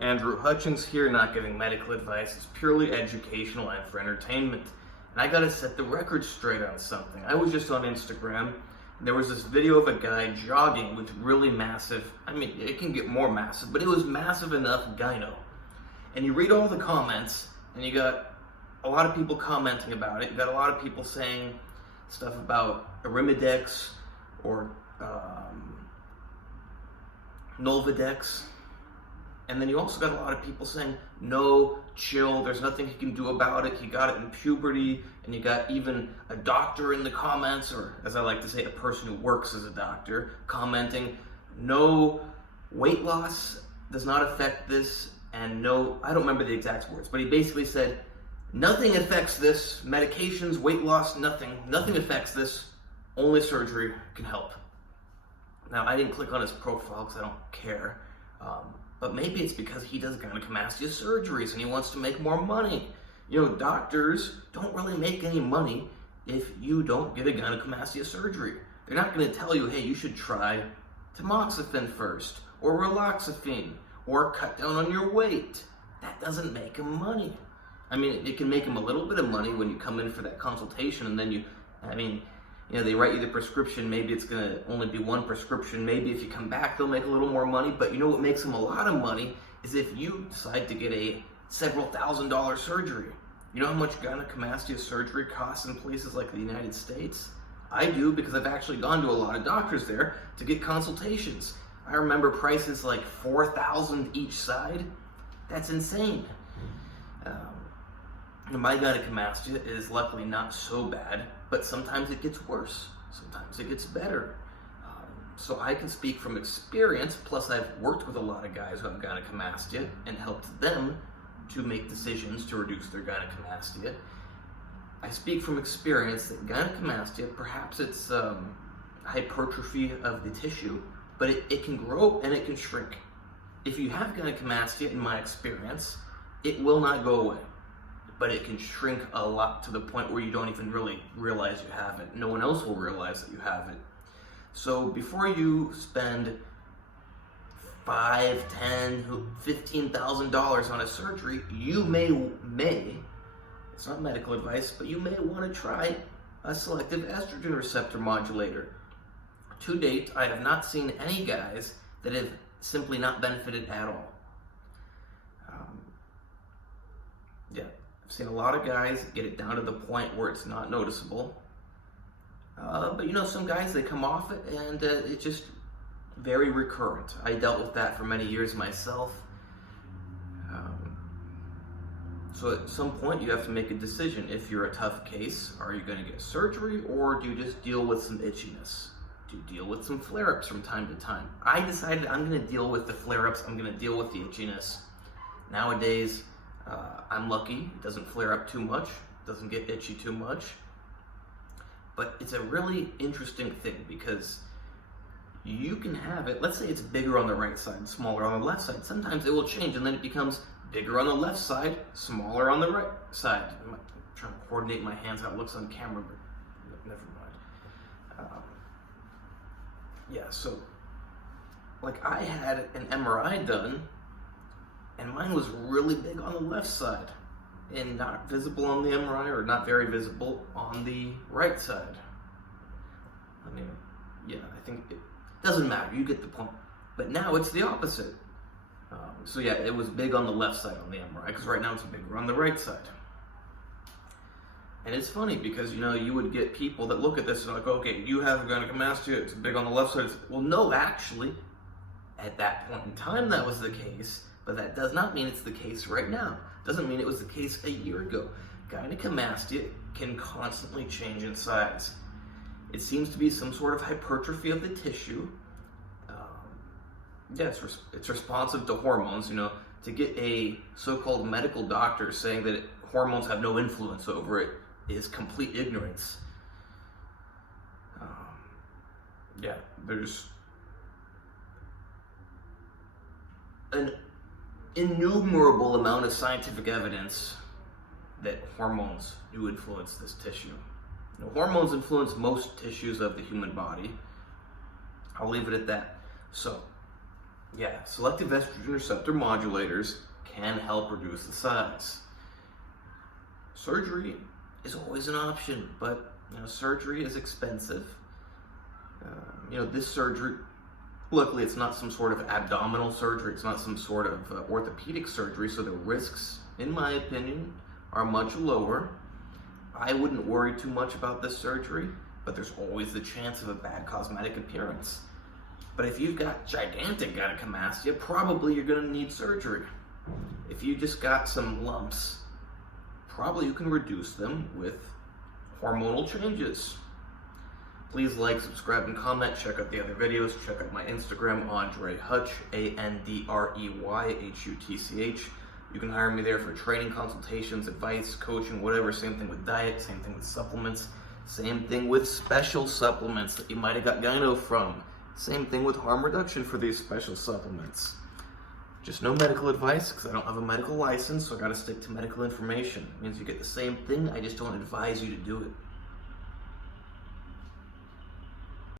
Andrew Hutchins here, not giving medical advice. It's purely educational and for entertainment. And I gotta set the record straight on something. I was just on Instagram, and there was this video of a guy jogging with really massive, it can get more massive, but it was massive enough gyno. And you read all the comments, and you got a lot of people commenting about it. You got a lot of people saying stuff about Arimidex or Nolvadex. And then you also got a lot of people saying, no, chill, there's nothing he can do about it. He got it in puberty. And you got even a doctor in the comments, or as I like to say, a person who works as a doctor, commenting, no, weight loss does not affect this. And no, I don't remember the exact words, but he basically said, nothing affects this, medications, weight loss, nothing affects this, only surgery can help. Now, I didn't click on his profile because I don't care, but maybe it's because he does gynecomastia surgeries and he wants to make more money. You know, doctors don't really make any money if you don't get a gynecomastia surgery. They're not going to tell you, hey, you should try tamoxifen first, or raloxifene, or cut down on your weight. That doesn't make them money. It can make them a little bit of money when you come in for that consultation, and then they write you the prescription. Maybe it's going to only be one prescription. Maybe if you come back, they'll make a little more money. But you know what makes them a lot of money is if you decide to get a several $1,000 surgery. You know how much gynecomastia surgery costs in places like the United States? I do, because I've actually gone to a lot of doctors there to get consultations. I remember prices like $4,000 each side. That's insane. My gynecomastia is luckily not so bad, but sometimes it gets worse. Sometimes it gets better. So I can speak from experience, plus I've worked with a lot of guys who have gynecomastia and helped them to make decisions to reduce their gynecomastia. I speak from experience that gynecomastia, perhaps it's hypertrophy of the tissue, but it can grow and it can shrink. If you have gynecomastia, in my experience, it will not go away. But it can shrink a lot to the point where you don't even really realize you have it. No one else will realize that you have it. So before you spend $5,000, $10,000, $15,000 on a surgery, you may, it's not medical advice, but you may want to try a selective estrogen receptor modulator. To date, I have not seen any guys that have simply not benefited at all. I've seen a lot of guys get it down to the point where it's not noticeable. But some guys, they come off it and it's just very recurrent. I dealt with that for many years myself. So at some point you have to make a decision. If you're a tough case, are you going to get surgery, or do you just deal with some itchiness? Do you deal with some flare-ups from time to time? I decided I'm going to deal with the flare-ups. I'm going to deal with the itchiness. Nowadays, I'm lucky. It doesn't flare up too much. It doesn't get itchy too much. But it's a really interesting thing, because you can have it, let's say it's bigger on the right side, smaller on the left side. Sometimes it will change, and then it becomes bigger on the left side, smaller on the right side. I'm trying to coordinate my hands how it looks on camera, but never mind. So like I had an MRI done, and mine was really big on the left side and not visible on the MRI, or not very visible on the right side. I think it doesn't matter. You get the point. But now it's the opposite. It was big on the left side on the MRI, because right now it's bigger on the right side. And it's funny because, you would get people that look at this and are like, okay, you have gynecomastia, it's big on the left side. Well, no, actually, at that point in time that was the case, but that does not mean it's the case right now. Doesn't mean it was the case a year ago. Gynecomastia can constantly change in size. It seems to be some sort of hypertrophy of the tissue. It's responsive to hormones. To get a so-called medical doctor saying that hormones have no influence over it is complete ignorance. There's an innumerable amount of scientific evidence that hormones do influence this tissue. Hormones influence most tissues of the human body. I'll leave it at that. So, Yeah, selective estrogen receptor modulators can help reduce the size. Surgery is always an option, but surgery is expensive. This surgery, luckily it's not some sort of abdominal surgery, it's not some sort of orthopedic surgery, so the risks, in my opinion, are much lower. I wouldn't worry too much about this surgery, but there's always the chance of a bad cosmetic appearance. But if you've got gigantic gynecomastia, probably you're going to need surgery. If you just got some lumps, probably you can reduce them with hormonal changes. Please like, subscribe, and comment. Check out the other videos. Check out my Instagram, AndreyHutch, AndreyHutch. You can hire me there for training, consultations, advice, coaching, whatever. Same thing with diet, same thing with supplements, same thing with special supplements that you might have got gyno from. Same thing with harm reduction for these special supplements. Just no medical advice, because I don't have a medical license, so I gotta stick to medical information. It means you get the same thing, I just don't advise you to do it.